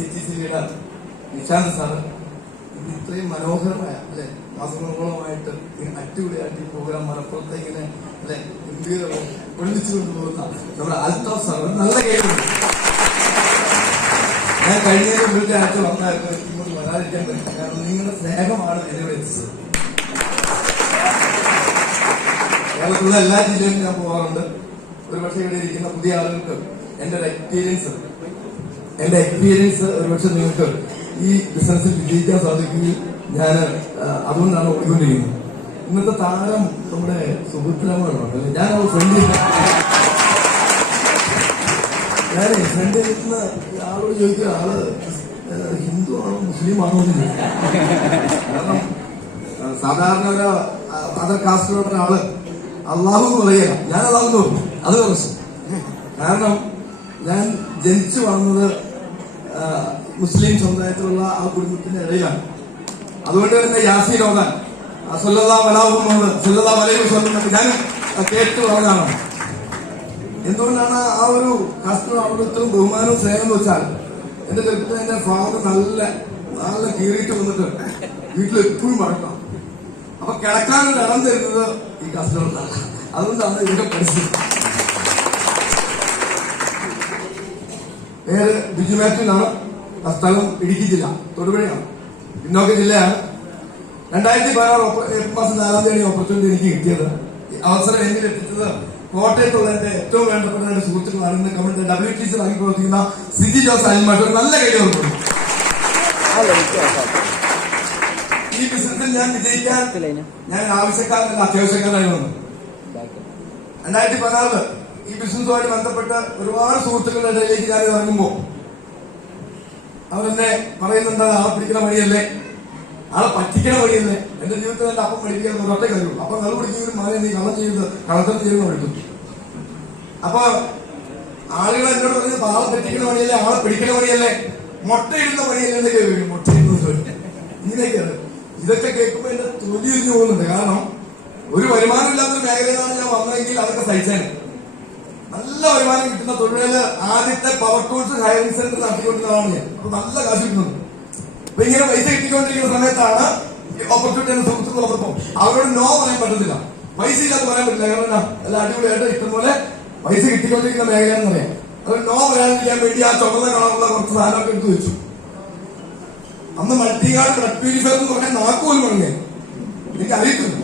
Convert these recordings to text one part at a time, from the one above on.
CTC leader Nishanth sir ഇത്രയും മനോഹരമായ അല്ലെ മാസങ്ങളോളമായിട്ട് അടിപൊളിയായിട്ട് ഈ പ്രോഗ്രാം മലപ്പുറത്തെ ഇങ്ങനെ അല്ലെ ഒളിച്ചു കൊണ്ടുപോകുന്ന നമ്മുടെ അൽത്താഫ് സാർ നല്ല കേൾക്കുന്നു. ഞാൻ കഴിഞ്ഞ വീട്ടിൽ ആഴ്ച വന്നായിരുന്നു, ഇങ്ങോട്ട് വരാതിരിക്കാൻ പറ്റും. കാരണം നിങ്ങളുടെ സ്നേഹമാണ് എന്നെ എത്തിച്ചത്. കേരളത്തിലുള്ള എല്ലാ ജില്ലയിലും ഞാൻ പോകാറുണ്ട്. ഒരുപക്ഷെ ഇവിടെ ഇരിക്കുന്ന പുതിയ ആളുകൾക്ക് എന്റെ എക്സ്പീരിയൻസ് ഒരുപക്ഷെ നിങ്ങൾക്ക് ഈ ബിസിനസ്സിൽ വിജയിക്കാൻ സാധിക്കുകയും ഞാൻ അതുകൊണ്ടാണ് ഓടിക്കൊണ്ടിരിക്കുന്നത്. ഇന്നത്തെ താരം നമ്മുടെ സുഹൃത്തുരാമാണ്. ഞാൻ ഫ്രണ്ട് ഇരിക്കുന്ന ആളോട് ചോദിക്കുക, ആള് ഹിന്ദു ആണോ മുസ്ലിം ആണോ എന്ന് ചോദിക്കും. കാരണം സാധാരണ ഒരു അതർ കാസ്റ്റിലുള്ള ഒരാള് അള്ളാഹു എന്ന് പറയുക, ഞാൻ അള്ളാഹു എന്ന് പറയും. അത് പ്രശ്നം. കാരണം ഞാൻ ജനിച്ചു വളർന്നത് മുസ്ലിം സമുദായത്തിലുള്ള ആ കുടുംബത്തിന്റെ ഇടയിലാണ്. അതുകൊണ്ട് തന്നെ യാസീൻ ഓതാൻ ഞാൻ കേട്ടു വളർന്നതാണ്. എന്തുകൊണ്ടാണ് ആ ഒരു കാസ്റ്റിനോട് അവിടെ ഇത്രയും ബഹുമാനവും സ്നേഹം എന്ന് വെച്ചാൽ, എന്റെ ചെറുപ്പത്തിൽ എന്റെ ഫാദർ നല്ല കീറിയിട്ട് വന്നിട്ട് വീട്ടിൽ എപ്പോഴും വഴക്കാം. അപ്പൊ കിടക്കാനൊരു ഇടം തരുന്നത് ഈ കാസ്റ്റിനോടാണ്. അതുകൊണ്ടാണ് ഇതിന്റെ പരിസ്ഥിതി. പേര് ബിജു മാത്യുവിനാണ്. സ്ഥലം ഇടുക്കി ജില്ല, തൊടുപുഴയാണ്, പിന്നോക്ക ജില്ലയാണ്. 2016 ഏപ്രിൽ മാസം 4-ാം തീയതി ഓപ്പർച്യൂണിറ്റി എനിക്ക് കിട്ടിയത്. അവസരം എന്നിൽ എത്തിച്ചത് കോട്ടയത്തുള്ള എന്റെ ഏറ്റവും വേണ്ടപ്പെട്ട എന്റെ സുഹൃത്തുക്കളാണ്. ഇന്ന് കമ്മിറ്റി WTC ആക്കി പ്രവർത്തിക്കുന്ന സിജി ജോസ് അനിൽമാഷ്. നല്ല കൈ കൊടുക്കുന്നു. ഈ ബിസിനസ്സിൽ ഞാൻ വിജയിക്കാൻ ഞാൻ ആവശ്യക്കാരനല്ല, അത്യാവശ്യക്കാരനായി വന്നു. 2016 ഈ ബിസിനസ്സുമായിട്ട് ബന്ധപ്പെട്ട് ഒരുപാട് സുഹൃത്തുക്കളുടെ ഇടയിലേക്ക് ഞാൻ ഇറങ്ങുമ്പോ അവരെന്നെ പറയുന്നുണ്ട്, ആളെ പിടിക്കുന്ന വഴിയല്ലേ, ആളെ പറ്റിക്കണ വഴിയല്ലേ. എന്റെ ജീവിതത്തിൽ എന്റെ അപ്പം പഠിപ്പിക്കാൻ ഒരൊറ്റ കാര്യമുള്ളൂ. അപ്പൊ കള് പിടിക്കുന്നവരും മാറി നീ കള്ളം ചെയ്ത് കളത്തം ചെയ്യുന്ന വിളിക്കും. അപ്പൊ ആളുകൾ എന്നോട് പറയുന്നത് ആളെ പറ്റിക്കണ വഴിയല്ലേ, ആളെ പിടിക്കണ വഴിയല്ലേ, മുട്ടയിടുന്ന വഴിയല്ലേ എന്നൊക്കെ വരും. മുട്ടയിടുന്നത് ഇങ്ങനെയൊക്കെയാണ്. ഇതൊക്കെ കേൾക്കുമ്പോ എന്റെ തൊലി തിരിഞ്ഞു പോകുന്നുണ്ട്. കാരണം ഒരു വരുമാനമില്ലാത്തൊരു മേഖലയിലാണ് ഞാൻ വന്നതെങ്കിൽ അതൊക്കെ സഹിച്ചാണ്. നല്ല വരുമാനം കിട്ടുന്ന തൊഴില് ആദ്യത്തെ പവർ ടൂൾസ് ഹയറിംഗ് സെന്റർ നടത്തിക്കൊണ്ടിരുന്നതാണ് ഞാൻ. അപ്പൊ നല്ല കാശ് കിട്ടുന്നുണ്ട്. അപ്പൊ ഇങ്ങനെ പൈസ കിട്ടിക്കൊണ്ടിരിക്കുന്ന സമയത്താണ് ഓപ്പർച്യൂണിറ്റി എന്ന സുഹൃത്തുക്കൾ വന്നപ്പോ അവരോട് നോ പറയാൻ പറ്റുന്നില്ല. പൈസ ഇല്ലാതെ പറയാൻ പറ്റില്ല. കാരണം എല്ലാം അടിപൊളിയായിട്ട് ഇഷ്ടംപോലെ പൈസ കിട്ടിക്കൊണ്ടിരിക്കുന്ന മേഖലയെന്ന് പറയാം. അത് നോ പറയാതിരിക്കാൻ വേണ്ടി ആ ചുമന്ന കളറുള്ള കുറച്ച് സാധനമൊക്കെ എടുത്തു വെച്ചു. അന്ന് മൾട്ടിഗാർഡ് ബ്ലഡ് പ്യൂരിഫയർ എന്ന് പറഞ്ഞാൽ നാക്കുപോലും പറഞ്ഞേ എനിക്ക് അറിയിക്കുന്നു.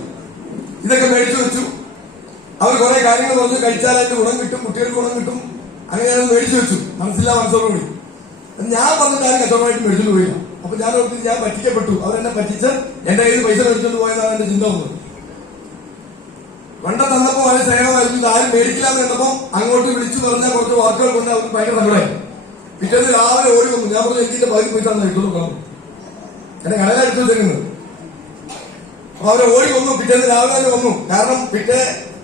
ഇതൊക്കെ മേടിച്ചു വെച്ചു. അവർ കുറെ കാര്യങ്ങൾ പറഞ്ഞു, കഴിച്ചാൽ അതിന്റെ ഗുണം കിട്ടും, കുട്ടികൾക്ക് ഗുണം കിട്ടും. അങ്ങനെ ഞാൻ മേടിച്ചു വെച്ചു, മനസ്സോടുകൂടി. ഞാൻ പറഞ്ഞിട്ട് ആരും കച്ചവടമായിട്ട് മേടിച്ചു പോയില്ല. അപ്പൊ ഞാൻ ഓർത്ത് ഞാൻ പറ്റിക്കപ്പെട്ടു, അവരെന്നെ പറ്റിച്ച് എന്റെ കയ്യിൽ പൈസ മേടിച്ചോണ്ട് പോയതാണ് എന്റെ ചിന്ത വന്നത്. പണ്ട തന്നപ്പോ വളരെ സ്നേഹമായിരുന്നു. ആരും മേടിക്കില്ല എന്ന് കണ്ടപ്പോ അങ്ങോട്ട് വിളിച്ചു പറഞ്ഞ കുറച്ച് വാക്കുകൾ കൊണ്ട് അവർക്ക് ഭയങ്കര സങ്കടമായി. പിറ്റേന്ന് രാവിലെ ഓടി വന്നു. ഞാൻ പറഞ്ഞു എനിക്ക് പകുതി പൈസ എടുത്തു നോക്കണം, എന്നെ കടല എടുത്തു വെച്ചിരുന്നത്. അപ്പൊ അവരെ ഓടി വന്നു. പിറ്റേന്ന് രാവിലെ തന്നെ വന്നു. കാരണം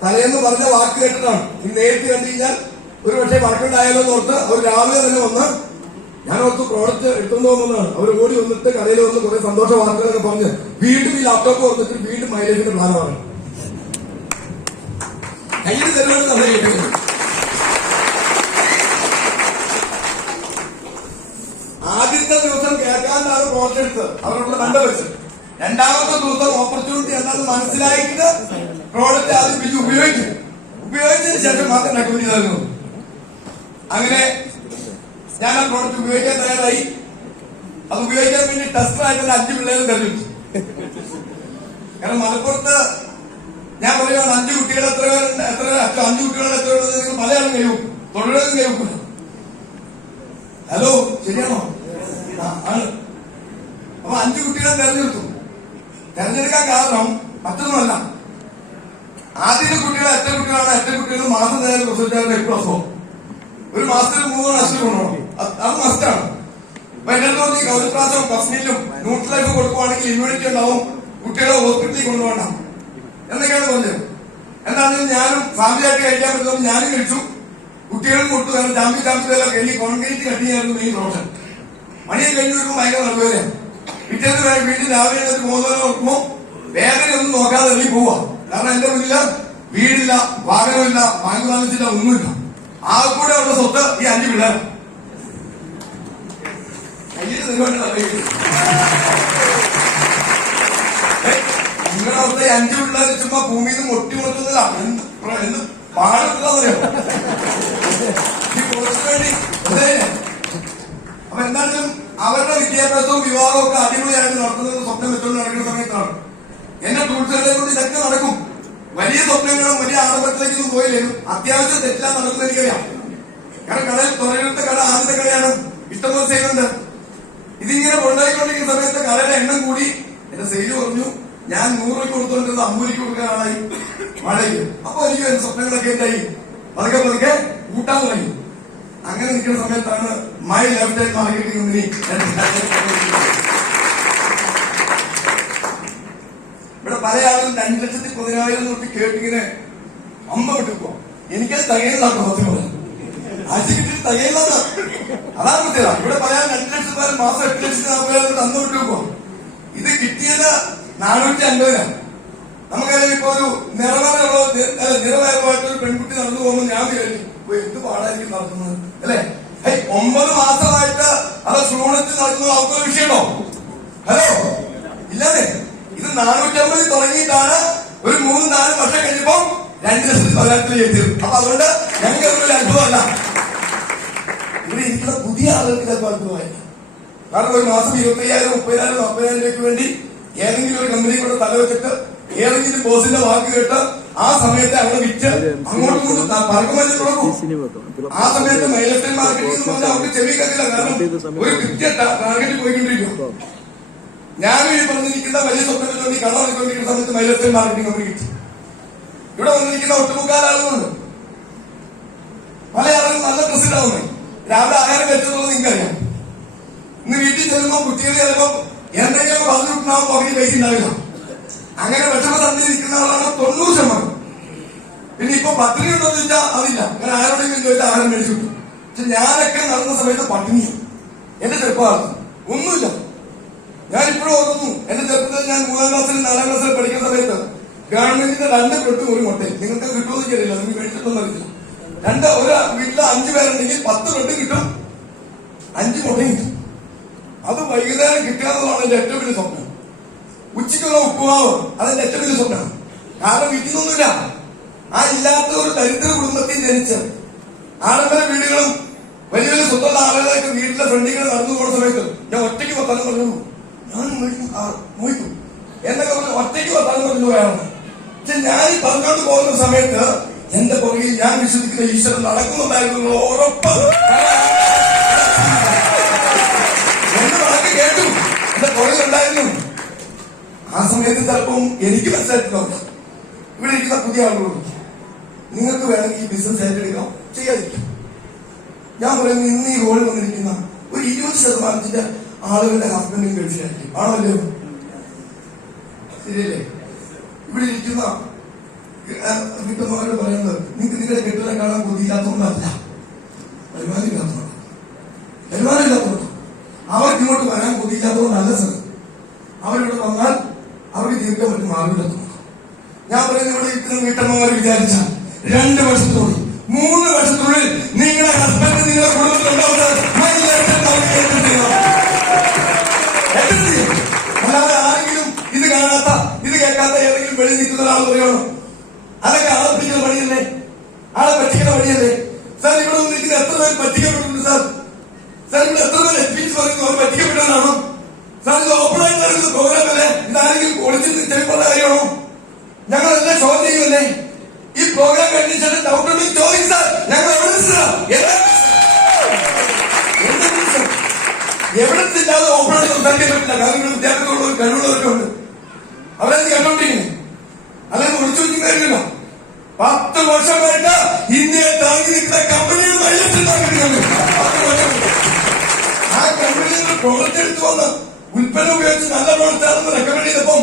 തലേന്ന് പറഞ്ഞ വാക്ക് കേട്ടിട്ടാണ്. ഇനി നേരിട്ട് കണ്ടു കഴിഞ്ഞാൽ ഒരു പക്ഷേ വഴക്കുണ്ടായാലോ എന്ന് ഓർത്ത് അവർ രാവിലെ തന്നെ വന്ന്, ഞാൻ ഓർത്ത് പ്രോഡക്റ്റ് എടുത്തുകൊണ്ട് പോകുന്നതാണ്. അവർ ഓടി വന്നിട്ട് കടയിൽ വന്ന് കുറെ സന്തോഷ വാർത്തകളൊക്കെ പറഞ്ഞ് വീണ്ടും ഈ ലാപ്ടോപ്പ് ഓർത്തിട്ട് വീണ്ടും മൈലേജിന്റെ പ്ലാൻ പറഞ്ഞു. കയ്യിൽ തരുന്നത് നമ്മൾ കേൾക്കുന്നത്. ആദ്യത്തെ ദിവസം കേൾക്കാനാണ് പ്രോഡക്റ്റ് എടുത്ത് അവരോട് ബന്ധപ്പെട്ട്, രണ്ടാമത്തെ ദിവസം ഓപ്പർച്യൂണിറ്റി എന്താണെന്ന് മനസ്സിലായിട്ട് പ്രോഡക്റ്റ് ആദ്യം പിടിച്ച് ഉപയോഗിച്ചതിന് ശേഷം മാത്രം റെക്കമെൻഡ് നൽകുന്നു. അങ്ങനെ ഞാൻ ആ പ്രോഡക്റ്റ് ഉപയോഗിക്കാൻ തയ്യാറായി. അത് ഉപയോഗിക്കാൻ വേണ്ടി ടെസ്റ്ററായിട്ട് 5 പിള്ളേരും തെരഞ്ഞെടുത്തു. കാരണം മലപ്പുറത്ത് ഞാൻ പറയുകയാണ് 5 കുട്ടികളെ എത്ര 5 കുട്ടികളുടെ എത്ര നിങ്ങൾ മലയാളം കഴിവും, തൊഴിലും കഴിവും. ഹലോ, ശരിയാണോ? ആണ്. അപ്പൊ 5 കുട്ടികളെ തെരഞ്ഞെടുത്തു. തെരഞ്ഞെടുക്കാൻ കാരണം മറ്റൊന്നുമല്ല, ആദ്യത്തെ കുട്ടികളെ എത്ര കുട്ടികൾ മാസം നേരം പ്രസവിച്ചാൽ 8 മാസമോ ഒരു മാസത്തിൽ 3 പ്രാവശ്യം കൊണ്ടുപോകണം. അത് മസ്റ്റാണ്. അപ്പൊ എന്റെ തോന്നി ഒരു പ്രാവശ്യം ഫസ്റ്റിലും ന്യൂട്രലൈഫ് കൊടുക്കുവാണെങ്കിൽ ഇമ്മ്യൂണിറ്റി ഉണ്ടാവും, കുട്ടികളെ ഹോസ്പിറ്റലിൽ കൊണ്ടുപോകണം എന്നൊക്കെയാണ് പറഞ്ഞത്. എന്താണെങ്കിലും ഞാനും ഫാമിലിയായിട്ട് കഴിക്കാൻ പറ്റുന്നത് ഞാനും കഴിച്ചു, കുട്ടികളും കൊടുത്തു. കാരണം ചാമ്പിലെല്ലാം കഴിഞ്ഞ് കോൺക്രീറ്റ് കട്ടി ചെയ്യായിരുന്നു മെയിൻ പ്രൊഫഷൻ. മണിയെ കഴിഞ്ഞു വരുമ്പോൾ ഭയങ്കര നല്ലവരെ. പിറ്റേന്ന് വീട്ടിൽ രാവിലെ 3 നേരം നോക്കുമ്പോ വേദനയൊന്നും നോക്കാതെ ഇറങ്ങി പോവാ. കാരണം എന്റെ മുന്നില് വീടില്ല, വാഹനമില്ല, ബാങ്ക് ബാലൻസില്ല, ഒന്നുമില്ല. ആ കൂടെ ഉള്ള സ്വത്ത് ഈ 5 പിള്ളേർ. എനിക്ക് നിങ്ങൾക്ക് നിങ്ങളുടെ അവിടുത്തെ 5 പിള്ളേർ ചുമ്മാ ഭൂമിയിൽ നിന്ന് മുട്ടി മുട്ടുന്നില്ല. എന്ത് പാടുള്ളതറിയോ കുറച്ചു വേണ്ടി. അപ്പൊ എന്തായാലും അവരുടെ വിദ്യാഭ്യാസവും വിവാഹവും ഒക്കെ അടിപൊളിയായിട്ട് നടത്തുന്നത് സ്വപ്നം വെച്ചുകൊണ്ട് നടക്കുന്ന സമയത്താണ് എന്റെ ടൂൾസുകളെ കൊണ്ട് ഇതൊക്കെ നടക്കും. വലിയ സ്വപ്നങ്ങളും വലിയ ആഡംബരത്തിലേക്കൊന്നും പോയില്ലേലും അത്യാവശ്യം തെറ്റില്ലാൻ നടക്കുന്ന എനിക്കറിയാം. കാരണം കടയിൽ തൊഴിലെടുത്ത കട ആദ്യത്തെ കടയാണ്, ഇഷ്ടംപോലെ സെയിലുണ്ട്. ഇതിങ്ങനെ കൊണ്ടായിക്കൊണ്ടിരിക്കുന്ന സമയത്ത് കടയുടെ എണ്ണം കൂടി, എന്റെ സെയില് കുറഞ്ഞു. ഞാൻ 100 രൂപയ്ക്ക് കൊടുത്തോണ്ടിരുന്നത് 50 രൂപയ്ക്ക് കൊടുക്കാനായി വാടകയ്ക്ക്. അപ്പൊ എനിക്ക് എന്റെ സ്വപ്നങ്ങളൊക്കെ എന്തായി പതുക്കെ പതുക്കെ കൂട്ടാൻ തുടങ്ങി. അങ്ങനെ നിൽക്കുന്ന സമയത്താണ് my left time marketing company ഇവിടെ പല ആളുകളും 2,10,000 തൊട്ട് കേട്ടിങ്ങനെ അമ്പ വിട്ടുപ്പോ എനിക്കത് തകയില്ലാട്ടോ സത്യം പറഞ്ഞു. ആഴ്ച കിട്ടിയിട്ട് തകയില്ലാത്ത അതാണ് പ്രത്യേകത. ഇവിടെ പല 2 ലക്ഷം പേര് മാസം 8 ലക്ഷത്തിന് തന്നു വിട്ടുപ്പോ ഇത് കിട്ടിയത് 450. നമുക്കറിയാം ഇപ്പൊ ഒരു നിറവേറമായിട്ടൊരു പെൺകുട്ടി നടന്നു പോകുമ്പോൾ ഞാൻ വിചാരിക്കും എന്ത് പാടായിരിക്കും നടത്തുന്നത് അല്ലെ. 9 മാസമായിട്ട് അത് ഭ്രൂണത്തിൽ നടത്തുന്നത് അവർക്കൊരു വിഷയമുണ്ടോ? ഹലോ ഇല്ലാതെ. ഇത് 450 തുടങ്ങിയിട്ടാണ് ഒരു 3-4 വർഷം കഴിഞ്ഞപ്പോ 2,10,000 എത്തിയത്. അപ്പൊ അതുകൊണ്ട് ഞങ്ങൾക്ക് അതൊരു അത്ഭുതമല്ല. ഇവിടെ ഇരിക്കുന്ന പുതിയ ആളുകൾക്ക് ചിലപ്പോൾ അത്ഭുതമായിരിക്കും. കാരണം ഒരു മാസം 25,000, 30,000, 40,000 രൂപയ്ക്ക് വേണ്ടി ഏതെങ്കിലും ഒരു കമ്പനി കൂടെ തലവെച്ചിട്ട് ഏതെങ്കിലും ബോസിന്റെ വാക്ക് കേട്ട് ആ സമയത്ത് അവിടെ വിറ്റ് അങ്ങോട്ടും ഇങ്ങോട്ടും പറക്കുമതി തുടങ്ങും. ആ സമയത്ത് മൈലസ്റ്റൈൻ മാർക്കറ്റിംഗ് എന്ന് പറഞ്ഞാൽ അവർക്ക് ചെവി കത്തില്ല. കാരണം ഒരു കൃത്യ ടാർഗറ്റ് പോയിക്കൊണ്ടിരിക്കും. ഞാനും ഈ പറഞ്ഞിരിക്കുന്ന വലിയ സ്വപ്നത്തിൽ വേണ്ടി കട വന്നിക്കൊണ്ടിരിക്കുന്ന സമയത്ത് മൈലസ്റ്റൈൻ മാർക്കറ്റിംഗ് കമ്പനി കിട്ടി. ഇവിടെ വന്നിരിക്കുന്ന ഒട്ടുമുക്കാൽ ആളുകളുണ്ട്. പല ആളുകളും നല്ല ഡ്രസ് ഇടാവുന്നേ രാവിലെ ആഹാരം വെച്ചതുള്ളത് നിങ്ങൾക്കറിയാം. ഇന്ന് വീട്ടിൽ ചെല്ലുമ്പോ കുട്ടികൾ ചിലപ്പോ എന്തെങ്കിലും പറഞ്ഞു വിട്ടാൽ പകുതി പൈസ ഉണ്ടാവില്ല. അങ്ങനെ വിഷമ സഞ്ചരിക്കുന്ന ആളാണ് 90%. പിന്നെ ഇപ്പൊ പട്ടിണി ഉണ്ടോന്ന് ചോദിച്ചാൽ അതില്ല. അങ്ങനെ ആരോടെങ്കിലും ചോദിച്ചാൽ ആഹാരം മേടിച്ചു കിട്ടും. പക്ഷെ ഞാനൊക്കെ നടന്ന സമയത്ത് പട്ടിണിയാണ്. എന്റെ ചെറുപ്പകാലത്ത് ഒന്നുമില്ല. ഞാനിപ്പോഴും ഓർക്കുന്നു എന്റെ ചെറുപ്പത്തിൽ ഞാൻ 3ാം ക്ലാസ്സിലും 4ാം ക്ലാസ്സിലും പഠിക്കുന്ന സമയത്ത് ഗവൺമെന്റിന്റെ 2 ബ്രെഡും 1 മുട്ടയും. നിങ്ങൾക്ക് കിട്ടുമെന്ന് എനിക്കറിയില്ല, നിങ്ങൾക്ക് മേടിച്ചിട്ടൊന്നും അറിയില്ല. ഒരു വീട്ടില് 5 പേരുണ്ടെങ്കിൽ 10 ബ്രെഡ് കിട്ടും, 5 മുട്ടയും കിട്ടും. അത് വൈകുന്നേരം കിട്ടുകയെന്നുള്ളതാണ് എന്റെ ഏറ്റവും വലിയ സ്വപ്നം. ഉച്ചയ്ക്കുള്ള ഉപ്പുമാവ് അതെന്റെ ഏറ്റവും വലിയ സ്വപ്നമാണ്. കാരണം വീട്ടിൽ നിന്നൊന്നുമില്ല. ആ ഇല്ലാത്ത ഒരു ദരിദ്ര കുടുംബത്തിൽ ജനിച്ച് ആഡംബര വീടുകളും വലിയ വലിയ സ്വത്തുള്ള ആളുകളൊക്കെ വീട്ടിലെ ഫ്രണ്ടികൾ നടന്നു പോകുന്ന സമയത്ത് ഞാൻ ഒറ്റയ്ക്ക് വർത്താനം പറഞ്ഞു. ഞാൻ നോക്കും എന്നൊക്കെ പറഞ്ഞ് ഒറ്റയ്ക്ക് വർത്താനം പറഞ്ഞു പോയാണ്. പക്ഷെ ഞാൻ ഈ പറഞ്ഞുകൊണ്ട് പോകുന്ന സമയത്ത് എന്റെ പുറകിൽ ഞാൻ വിശ്വസിക്കുന്ന ഈശ്വരൻ നടക്കുന്നുണ്ടായിരുന്നു ഉറപ്പ് എന്ന് പറഞ്ഞ് കേട്ടു. എന്റെ പുറകിലുണ്ടായിരുന്നു. ആ സമയത്ത് ചിലപ്പം എനിക്ക് മനസ്സിലായിട്ടുണ്ടാവില്ല. ഇവിടെ ഇരിക്കുന്ന പുതിയ ആളുകളുണ്ട്. നിങ്ങൾക്ക് വേണമെങ്കിൽ ഈ ബിസിനസ് ഏറ്റെടുക്കാം, ചെയ്യാതിരിക്കാം. ഞാൻ പറയുന്നത് ഇന്ന് ഈ റോഡിൽ വന്നിരിക്കുന്ന ഒരു 20% ആളുകളുടെ ഹസ്ബൻഡും ഗൾഫിലായിരിക്കും. ആണല്ലോ, ശരിയല്ലേ? ഇവിടെ ഇരിക്കുന്ന കിട്ടുന്നവരോട് പറയുന്നത് നിങ്ങൾക്ക് നിങ്ങളുടെ കെട്ടിനെ കാണാൻ കൊതിയില്ലാത്തതുകൊണ്ടല്ല, വരുമാനമില്ലാത്തതുകൊണ്ട്. വരുമാനമില്ലാത്തതുകൊണ്ട് അവർക്ക് ഇങ്ങോട്ട് വരാൻ കൊതിയില്ലാത്തതുകൊണ്ടല്ല സർ. അവരിവിടെ വന്നാൽ അവർക്ക് ജീവിക്കാൻ പറ്റും മാർഗമില്ലാത്തതുകൊണ്ട്. ഞാൻ പറയുന്നത് ഇവിടെ ഇരിക്കുന്ന വീട്ടമ്മമാർ വിചാരിച്ചാൽ 2 വർഷത്തോടെ 3 വർഷത്തിനുള്ളിൽ നിങ്ങളുടെ ഹസ്ബൻഡ് നിങ്ങളുടെ കുടുംബത്തിലുണ്ടാവുന്നത് അല്ലാതെ ആരെങ്കിലും ഇത് കാണാത്ത ഇത് കേൾക്കാത്ത ഏതെങ്കിലും വെളി നിൽക്കുന്ന ഒരാൾ പറയണോ? അതൊക്കെ ആളെ പിടിക്കുന്ന പണിയല്ലേ, ആളെ പറ്റിക്കുന്ന പണിയല്ലേ? സാർ ഇവിടെ നിൽക്കുന്ന എത്ര പേര് പറ്റിക്കപ്പെട്ടിട്ടുണ്ട് സാർ? സാർ ഇവിടെ എത്ര പേര് എക്സ്പീരിയൻസ് പറയുന്നു അവർ പറ്റിക്കപ്പെട്ടതാണോ? സാർ ഇത് ഓപ്പണായി നടക്കുന്ന പ്രോഗ്രാം അല്ലേ? ഇതാരെങ്കിലും ഒളിച്ചിട്ട് ചെറിയ കാര്യമാണോ? ഞങ്ങളെല്ലാം ഷോ ചെയ്യുമല്ലേ? ഈ പ്രോഗ്രാം കഴിഞ്ഞ ശേഷം ഡൗട്ട് ഉണ്ടെങ്കിൽ ചോദിക്കും സാർ. ഞങ്ങൾ എവിഡൻസ് ഇല്ലാതെ ഓപ്പണായി സംസാരിക്കാൻ പറ്റില്ല. കാരണം ഇവിടെ വിദ്യാർത്ഥികളുള്ള കഴിവുള്ളവരുണ്ട്. അവരത് കണ്ടോണ്ടിരിക്കുന്നു. അല്ലെങ്കിൽ ഒളിച്ചു വെക്കുന്ന കാര്യമില്ല. 10 വർഷമായിട്ട് ഇന്ത്യയെ താങ്ങി നിൽക്കുന്ന കമ്പനികൾ ആ കമ്പനിയിൽ പ്രോജക്ട് എടുത്തു വന്ന് ഉൽപ്പന്നം ഉപയോഗിച്ച് നല്ല പ്രോജക്റ്റ് ആണെന്ന് റെക്കമെൻഡ് ചെയ്തപ്പം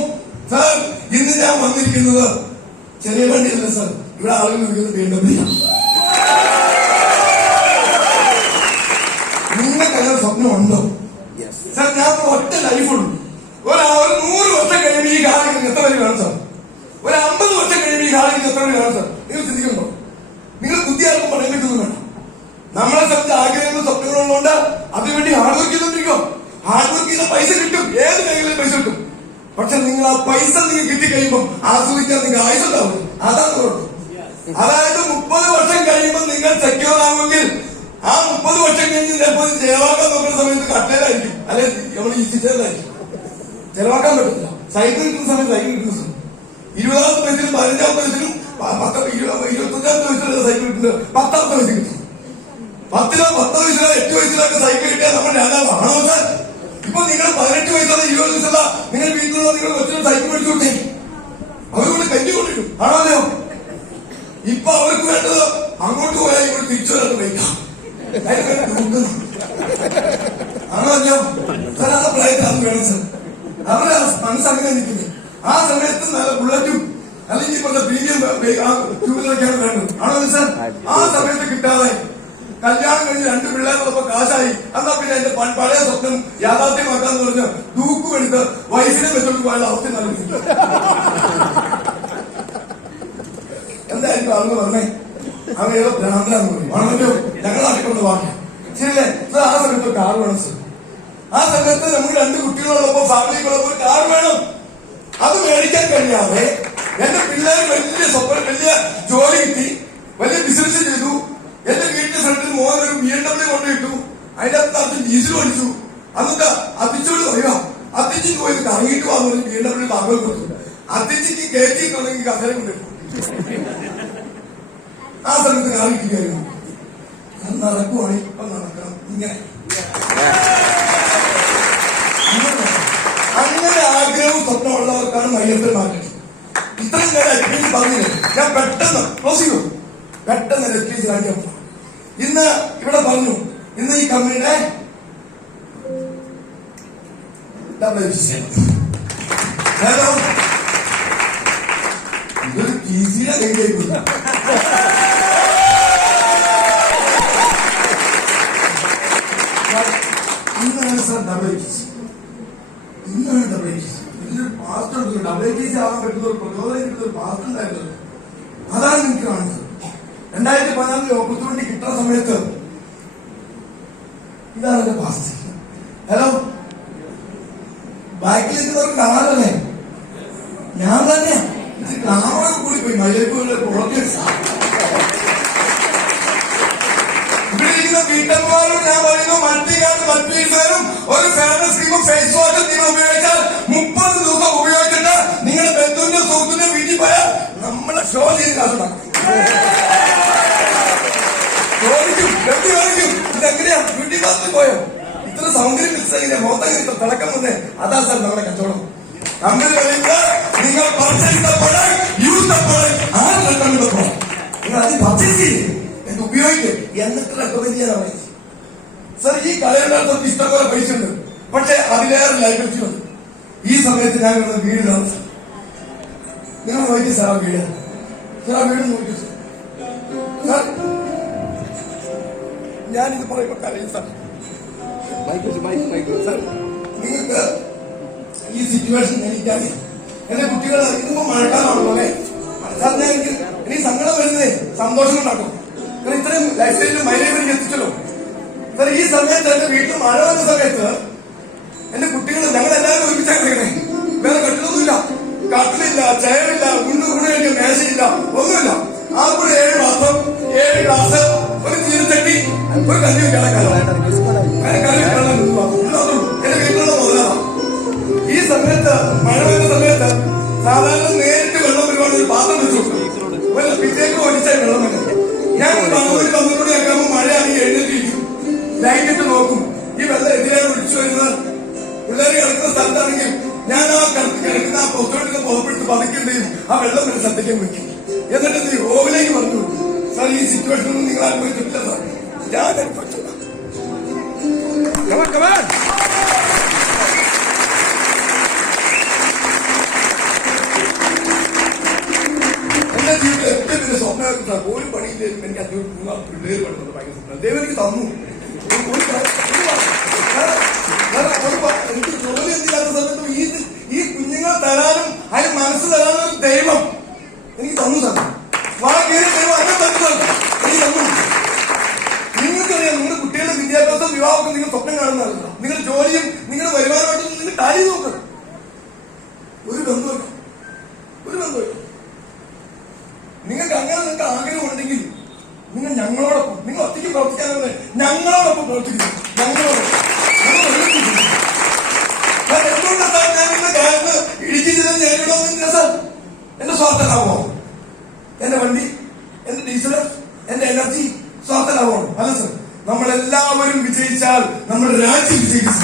സാർ ഇന്ന് ഞാൻ വന്നിരിക്കുന്നത് ചെറിയ വണ്ടിയല്ല സാർ. ഇവിടെ ആളുകൾ ഉപയോഗിക്കുന്നത് BMW. നിങ്ങൾക്കങ്ങനെ സ്വപ്നം ഉണ്ടോ സാർ? ഞാൻ ഒറ്റ ലൈഫുള്ളൂ. ഒരു 100 വർഷം കഴിയുമ്പോൾ ഈ കാലം എത്ര പേര് കാണും സാർ? ഒരു 50 വർഷം കഴിയുമ്പോൾ ഈ കാലം എത്ര പേര് കാണും സാർ? നിങ്ങൾ ചിന്തിക്കുന്നുണ്ടോ? നിങ്ങൾ ബുദ്ധിയാർക്കും പറയാൻ പറ്റുന്നു വേണം. നമ്മളെ സംബന്ധിച്ച് ആഗ്രഹങ്ങളും സ്വപ്നങ്ങളുള്ളതുകൊണ്ട് അതിനുവേണ്ടി ഹാർഡ് വർക്ക് ചെയ്തോണ്ടിരിക്കും. പൈസ നിങ്ങൾക്ക് കിട്ടിക്കഴിയുമ്പോൾ ആസ്വദിക്കാൻ നിങ്ങൾക്ക് ആയുസുണ്ടാവും. അതാണ് കുഴപ്പം. അതായത് 30 വർഷം കഴിയുമ്പോൾ നിങ്ങൾ സെക്യൂർ ആവുമെങ്കിൽ ആ 30 വർഷം കഴിഞ്ഞ് ചിലപ്പോൾ ചെലവാക്കാൻ നോക്കുന്ന സമയത്ത് കട്ടയിലായിരിക്കും, അല്ലെ നമ്മൾ ഈസിലായിരിക്കും. ചെലവാക്കാൻ പറ്റില്ല. സൈക്കിൾ കിട്ടുന്ന സമയത്ത് സൈക്കിൾ കിട്ടുന്ന സമയം 20ാമത്തെ വയസ്സിലും 15ാമത്തെ വയസ്സിലും 25ാമത്തെ വയസ്സിലുള്ള സൈക്കിൾ കിട്ടുന്നത് 10ാമത്തെ വയസ്സിൽ കിട്ടും. 10 വയസ്സിലോ 8 വയസ്സിലൊക്കെ സൈക്കിൾ കിട്ടിയാൽ നമ്മൾ രാജാവാണോ സാർ? ഇപ്പൊ നിങ്ങൾ 18 വയസ്സുള്ള 20 വയസ്സുള്ള നിങ്ങൾ വീട്ടിലുള്ള നിങ്ങൾ കൊച്ചിന് സൈക്കിൾ മേടിച്ചു കൊടുത്തേ, അവരോട് കഞ്ഞി കൊണ്ടിട്ടും ആണോ? ഇപ്പൊ അവർക്ക് വേണ്ടത് അങ്ങോട്ട് പോയാൽ ഇവിടെ തിരിച്ചു വരാൻ വയ്ക്കാം. ആണോ അല്ലോ സാർ? ആ പ്രായത്തിൽ അത് വേണം സാർ. അവരെ മനസ്സങ്ങനെ നിൽക്കുന്നത്. ആ സമയത്ത് നല്ല ബുള്ളറ്റും അല്ലെങ്കിൽ ഇപ്പോഴത്തെ പ്രീമിയം ടൂ വീലറൊക്കെയാണ് വേണ്ടത്. ആണോ സാർ? ആ സമയത്ത് കിട്ടാതെ കല്യാണം കഴിഞ്ഞ് 2 പിള്ളേരുള്ളപ്പോ കാശായി. എന്നാ പിന്നെ എന്റെ പഴയ സ്വപ്നം യാഥാർത്ഥ്യമാക്കാന്ന് പറഞ്ഞ് തൂക്കും എടുത്ത് വയസ്സിനെ വെച്ചോണ്ട് പോയാൽ അവസ്ഥ നൽകി. എന്തായിരിക്കും ആളുകൾ പറഞ്ഞേ? അവൻ ഏതോ ഭ്രാന്തരാന്ന് പറയും. ആണല്ലോ ഞങ്ങൾ നാട്ടിക്കൊണ്ട് വാങ്ങാം ശരിയല്ലേ? ആ സമയത്ത് കാർ വേണം സർ. ആ സമയത്ത് നമുക്ക് 2 കുട്ടികളുള്ളപ്പോ ഫാമിലിക്കുള്ളപ്പോ കാർ വേണം. അത് മേടിക്കാൻ കഴിയാതെ എന്റെ പിള്ളേർ വലിയ സ്വപ്നം, വലിയ ജോലി കിട്ടി, വലിയ ബിസിനസ് ചെയ്തു. എന്റെ വീടിന്റെ ഫ്രണ്ടിൽ മോൻ ഒരു BMW കൊണ്ടിട്ടു. അതിന്റെ അകത്ത് ഡീസൽ ഓടിച്ചു. എന്നിട്ട് അത്തിച്ചോട് പറയുക, അത്തിച്ചി പോയി കറങ്ങിയിട്ട് വന്നു BMW താങ്കൾ കൊടുത്തു. അത്തിച്ചിക്ക് കയറ്റിയിട്ടുണ്ടെങ്കിൽ കസേര കൊണ്ടിട്ടു. ആ സമയത്ത് കാർ കിട്ടിയായിരുന്നു. അത് നടക്കുവാണ്. ഇപ്പൊ നടക്കണം ഇങ്ങനെ. അങ്ങനെ ആഗ്രഹവും സ്വപ്നമുള്ളവർക്കാണ് മയ്യത്തിൽ മാറ്റം. ഇത്രയും നേരം എക്സ്പീരിയൻസ് പറഞ്ഞില്ലേ? ഞാൻ പെട്ടെന്ന് ക്ലോസ് ചെയ്തു. പെട്ടെന്ന് എക്സ്പീരിയൻസ് കാണിക്കാൻ ഇന്ന് ഇവിടെ പറഞ്ഞു. ഇന്ന് ഈ കമ്പനിയുടെ ഇതൊരു ഈസിയാ കൈയിലേക്കില്ല. ഇന്നാണ് സാർ WTC. ഇന്നാണ് WTC. ഇതിലൊരു പാസ്റ്റ് ഉണ്ട്. WTC ആവാൻ പറ്റുന്ന ഒരു പ്രചോദനം കിട്ടുന്ന ഒരു പാസ്റ്റ് ഉണ്ടായിരുന്നത്. അതാണ് എനിക്ക് കാണുന്നത്. 2014 ഓപ്പർച്യൂണിറ്റി കിട്ടുന്ന സമയത്ത് ഇതാണ് എന്റെ പാസ്റ്റ്. ഹലോ, ബാക്കിൽ നിൽക്കുന്നവർക്ക് കാണാനല്ലേ? ഞാൻ തന്നെ കാണാൻ കൂടി പോയി മലയപ്പൂരിലെ പ്രോജക്ട്സ്. ഇവിടെ ഇരിക്കുന്ന വീട്ടമ്മമാരും ഞാൻ പറയുന്നു, മൾട്ടിക്കാരും ഒരു ഫെയർനെസ് ക്രീമും ഫേസ് വാഷും നിങ്ങൾ ഉപയോഗിച്ചാൽ 30 ദിവസം ഉപയോഗിച്ചിട്ട് നിങ്ങളുടെ ബന്ധുവിന്റെ സുഹൃത്തിന്റെ വീട്ടിൽ പോയാൽ നമ്മളെ ഷോ ചെയ്ത് കാശുണ്ടാക്കും. ചോദിക്കും, ബന്ധു ചോദിക്കും, ഇതെങ്ങനെയാ ബ്യൂട്ടി പാർലറിൽ പോയോ? ഇത്ര സൗന്ദര്യം മിക്സ് എങ്ങനെയാ മൊത്തം തിളക്കം വന്നേ? അതാ സാർ നമ്മുടെ കച്ചവടം. നമ്മൾ നിങ്ങൾ പർച്ചേസ് യൂസ് നിങ്ങൾ അത് പർച്ചേസ് ചെയ്യും, എന്ന് ഉപയോഗിക്കും, എന്നിട്ട് റെക്കമെൻഡ് ചെയ്യാൻ പറയുന്നത്. സാർ, ഈ കലയുണ്ടാകുന്ന ഇഷ്ടംപോലെ പൈസ ഉണ്ട്, പക്ഷെ അതിലേറെ ലൈബിലിറ്റി ഉണ്ട്. ഈ സമയത്ത് ഞാൻ വീട് താമസം നിങ്ങൾ നോക്കി സാർ, ആ വീട് സാർ, ആ വീട് നോക്കി സാർ. ഞാനിത് പറയുമ്പോ കരയും സാർ. സാർ, നിങ്ങൾക്ക് ഈ സിറ്റുവേഷൻ എനിക്കറിയാം. എന്റെ കുട്ടികൾ ഇതിപ്പോ മഴക്കാലമാണല്ലോ അല്ലേ സാർ. ഞാൻ എനിക്ക് സങ്കടം വരുന്നതേ സന്തോഷം ഉണ്ടാക്കും. കാരണം ഇത്രയും ലൈഫ് സ്റ്റൈലിലും മൈലേജ് എനിക്ക് എത്തിച്ചല്ലോ സാർ. ഈ സമയത്ത് എന്റെ വീട്ടിൽ മഴ വന്ന സമയത്ത് എന്റെ കുട്ടികൾ ഞങ്ങളെല്ലാവരും ഒരുമിച്ചാണ് കഴിയണേ. വേറെ കെട്ടിലൊന്നുമില്ല, കട്ടിലില്ല, ചെയറില്ല, ഗുണ്ടുകുണയില്ല, മേശയില്ല, ഒന്നുമില്ല. ആ കൂടെ 7 പാത്രം, 7 ഗ്ലാസ്, ഒരു ചീരച്ചട്ടി, ഒരു കഞ്ഞി വെക്കാനുള്ള കറി എന്റെ വീട്ടിലുള്ള മുതലാണ്. ഈ സമയത്ത് മഴ വരുന്ന സമയത്ത് സാധാരണ നേരിട്ട് വെള്ളം ഒരുപാട് ഒരു പാത്രം വെച്ചു പിറ്റേക്ക് ഒഴിച്ചാൽ വെള്ളം വരും. ഞാൻ 12 ആക്കുമ്പോൾ മഴയാണെങ്കിൽ എഴുന്നേറ്റിരിക്കും, ലൈറ്റ് ഇട്ട് നോക്കും. ഈ വെള്ളം എതിരാണ് ഒഴിച്ചു വരുന്നത്. പിള്ളേർ കിടക്കുന്ന സ്ഥലത്താണെങ്കിൽ ഞാൻ ആ കിടക്കുന്ന ആ പൊത്തോട്ടിന് പുറപ്പെടുത്ത് പതുക്കെന്തെയും ആ വെള്ളം വരെ ശ്രദ്ധിക്കാൻ വെക്കും. എന്നിട്ട് നീ റോവിലേക്ക് പറഞ്ഞു സാർ, ഈ സിറ്റുവേഷനൊന്നും നിങ്ങൾ അനുഭവിച്ചിട്ടില്ല സാർ, ഞാൻ അനുഭവിച്ചു. എന്റെ ജീവിതത്തിൽ ഏറ്റവും വലിയ സ്വപ്നമായിരുന്നു സാർ. ഒരു പണിയില്ലായിരുന്നു എനിക്ക് 5-3 പിള്ളേർ പഠിക്കുന്നത് ഭയങ്കര സ്വപ്നം. ദൈവം എനിക്ക് തന്നു. എനിക്ക് ജോലി എന്തില്ലാത്ത സമയത്ത് ഈ കുഞ്ഞുങ്ങൾ തരാനും അതിന് മനസ്സ് തരാനും ഒരു ദൈവം എനിക്ക് തന്നു സാർ. വാക്കേറിയ ദൈവം അങ്ങനെ തന്നു സാർ, എനിക്ക് തന്നു. നിങ്ങൾക്കറിയാം, നിങ്ങളുടെ കുട്ടികളുടെ വിദ്യാഭ്യാസം, വിവാഹമൊക്കെ നിങ്ങൾ സ്വപ്നം കാണുന്നതല്ല. നിങ്ങളുടെ ജോലിയും നിങ്ങളുടെ വരുമാനമായിട്ടും നിങ്ങൾ ടാലി നോക്കണം. ഒരു ബന്ധു എന്റെ സ്വാർത്ഥനാവോ? എന്റെ വണ്ടി, എന്റെ ഡീസല്, എന്റെ എനർജി സ്വാർത്ഥനാവോ? അല്ല സർ, നമ്മളെല്ലാവരും വിജയിച്ചാൽ നമ്മുടെ രാജ്യം വിജയിക്കും.